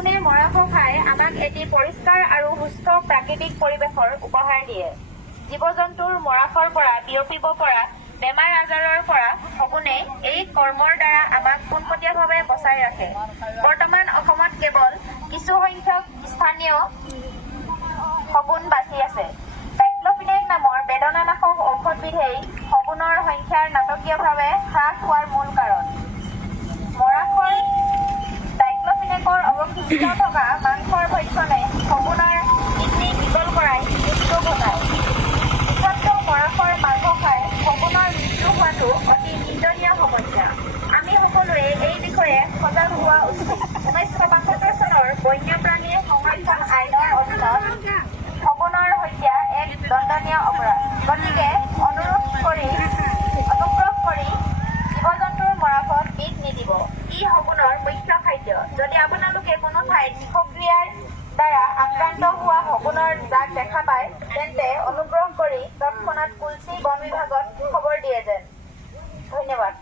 শগুনে মৰাশ খাই আমাক এটি পৰিষ্কাৰ আৰু সুস্থ প্ৰাকৃতিক পৰিৱেশৰ উপহাৰ দিয়ে। জীৱ-জন্তুৰ মৰাশৰ পৰা বিয়পিব পৰা বেমাৰ আজাৰৰ পৰা শগুনে এই কৰ্মৰ দ্বাৰা আমাক পোনপটীয়াভাৱে বচাই ৰাখে। বৰ্তমান অসমত কেৱল কিছু সংখ্যক স্থানীয় শগুন বাচি আছে। ডাইক্ল'ফিনেক নামৰ বেদনানাশক ঔষধবিধেই শগুনৰ সংখ্যাৰ নাটকীয়ভাৱে হ্ৰাস হোৱাৰ মূল কাৰণ। মৰাশৰ ডাইক্ল'ফিনেকৰ অৱশিষ্ট থকা মাংসৰ ভক্ষণে শগুনৰ কিডনী বিকল কৰাই মৃত্যু ঘটায়। বিষাক্ত মৰাশৰ মাংস খাই শগুনৰ মৃত্যু হোৱাটো অতি নিন্দনীয় সমস্যা। আমি সকলোৱে এই বিষয়ে সজাগ হোৱা উচিত। 1975 চনৰ বন্যপ্ৰাণী সংৰক্ষণ আইনৰ অধীনত শগুনৰ হত্যা এক দণ্ডনীয় অপৰাধ। গতিকে অনুগ্ৰহ কৰি জীৱ-জন্তুৰ মৰাশত বিষ নিদিব। ই শগুনৰ মুখ্য খাদ্য। যদি আপোনালোকে কোনো ঠাইত বিষক্ৰিয়াৰ দ্বাৰা আক্ৰান্ত হোৱা শগুনৰ জাক দেখা পায়, তেন্তে অনুগ্ৰহ কৰি তৎক্ষণাৎ কুলচি বন বিভাগত খবৰ দিয়ে যেন। ধন্যবাদ।